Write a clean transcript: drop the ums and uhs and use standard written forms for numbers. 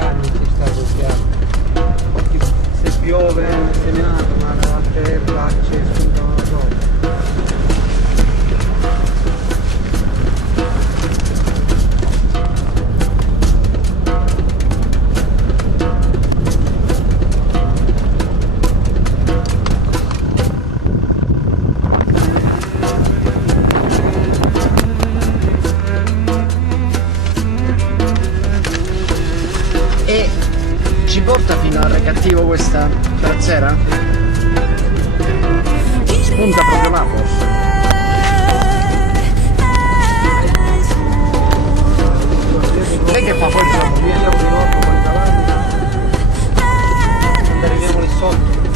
anni ci sta così. Se piove, seminato, ma le altre placce spuntano sopra. E ci porta fino al Recattivo questa trazzera? Spunta proprio là forse. Lei che fa poi il Io mi ricordo quando arriviamo lì sotto.